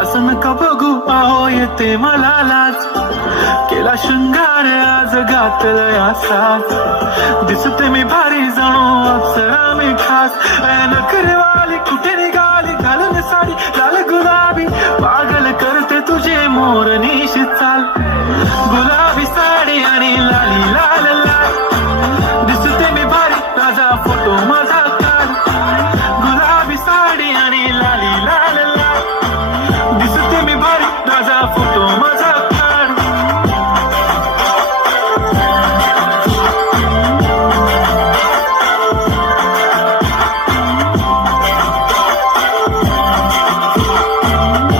असं नका बघू अहो येते मला लाज, केला शृंगार आज घातलंय असाच, दिसते मी भारी जणू अप्सरा मी खास, नखरेवाली कुठे निघाली घालून साडी लाल गुलाबी, पागल करते तुझे मोरनीशी चाल.